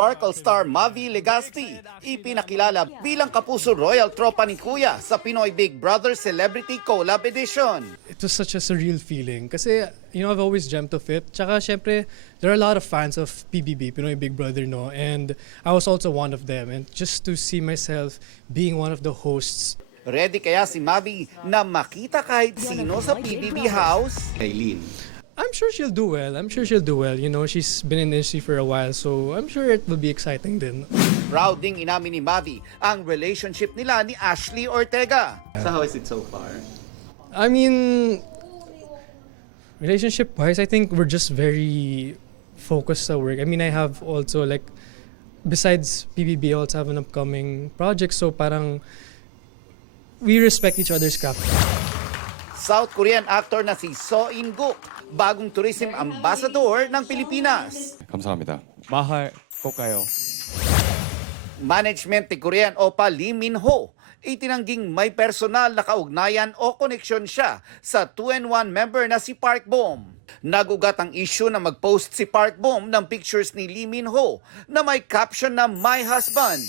Sparkle star Mavi Legazpi, ipinakilala bilang kapuso royal tropa ni Kuya sa Pinoy Big Brother Celebrity Collab Edition. It was such a surreal feeling kasi, I've always dreamt of it. Tsaka, syempre, there are a lot of fans of PBB, Pinoy Big Brother, no? And I was also one of them. And just to see myself being one of the hosts. Ready kaya si Mavi na makita kahit sino sa PBB house? Kailin. I'm sure she'll do well. She's been in the industry for a while, so I'm sure it will be exciting din. Proud ding inamin ni Mavi ang relationship nila ni Ashley Ortega. So how is it so far? I mean, relationship-wise, I think we're just very focused sa work. I mean, I have also, besides PBB, I also have an upcoming project, so parang we respect each other's craft. South Korean actor na si So In-guk, bagong tourism ambassador ng Pilipinas. 감사합니다. mahal ko kayo. Management ni Korean Opa Lee Min-ho, itinangging may personal na kaugnayan o koneksyon siya sa 2NE1 member na si Park Bom. Nagugat ang issue na mag-post si Park Bom ng pictures ni Lee Min-ho na may caption na My Husband.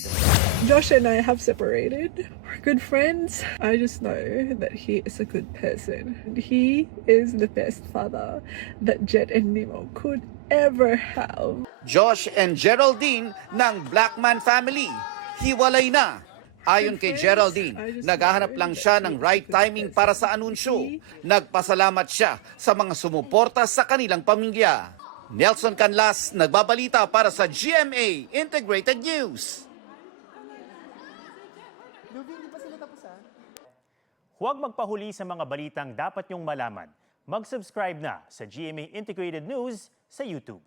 Josh and I have separated. We're good friends. I just know that he is a good person. He is the best father that Jet and Nemo could ever have. Josh and Geraldine ng Blackman family, hiwalay na. Ayon kay Geraldine, naghahanap lang siya ng right timing para sa anunsyo. Nagpasalamat siya sa mga sumuporta sa kanilang pamilya. Nelson Canlas, nagbabalita para sa GMA Integrated News. Huwag magpahuli sa mga balitang dapat niyong malaman. Mag-subscribe na sa GMA Integrated News sa YouTube.